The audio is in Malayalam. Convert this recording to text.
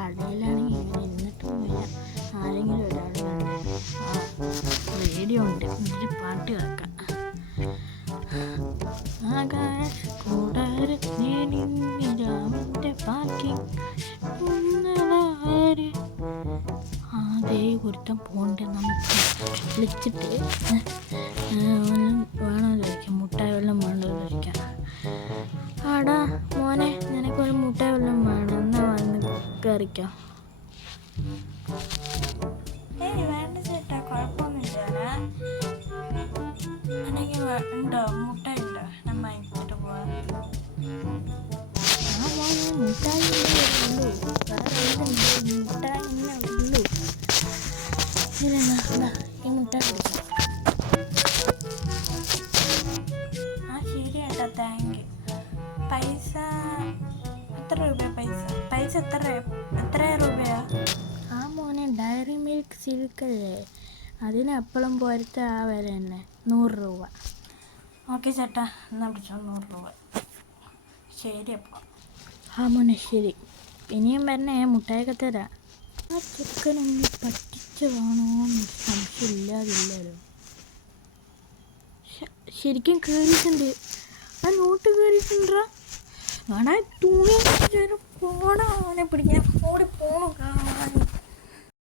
കടയിലാണെങ്കിൽ ഇങ്ങനെ ഇരുന്നിട്ടും വയ്യ. ആരെങ്കിലും ഒരാൾ വേണ്ടേ. റേഡിയോ ഉണ്ട്, ഒരു പാട്ട് കേൾക്കാം. കൂടാരത്തെ ബാക്കി അതേ ഒരുത്തം പോണ്ട്. നമുക്ക് വിളിച്ചിട്ട് വേണോ ചോദിക്കാം, മുട്ടായി വെള്ളം വേണ്ടോ ചോദിക്കാം. ആടാ മോനെ, നിനക്കൊരു മുട്ടായി വെള്ളം വേണം, എന്നാ വന്ന് കയറിക്കാം. വേണ്ട ചേട്ടാ, കുഴപ്പമൊന്നുമില്ല. എനിക്ക് ഉണ്ടോ മുട്ടായി ഉണ്ടോ? ഞാൻ വാങ്ങിച്ചിട്ട് പോവാം. മുട്ടായി ഉള്ളൂ, മുട്ടായി ഇന്നേ ഉള്ളൂ. ഈ മുട്ടായി കൊടുക്കാം. ശരി ചേട്ടാ, താങ്ക് യു. പൈസ എത്ര രൂപ? പൈസ എത്ര രൂപയാ? മോനെ, ഡയറി മിൽക്ക് സിൽക്കല്ലേ, അതിന് എപ്പോഴും പോരത്തെ ആ വില തന്നെ, 100 രൂപ. ഓക്കെ ചേട്ടാ, എന്നാ പിടിച്ചോ, 100 രൂപ. ശരി അപ്പോൾ. മോനെ ശരി, ഇനിയും വരണേ, മുട്ടായൊക്കെ തരാം. ആ ചെക്കനൊന്ന് പറ്റിച്ചതാണോന്ന് സംശയമില്ലാതില്ലല്ലോ. ശരിക്കും കയറിയിട്ടുണ്ട്, ആ നോട്ട് കയറിയിട്ടുണ്ടാ. വേണ തുണി പോണ അവനെ പിടിക്കാൻ ഓടി പോണു കാണാൻ.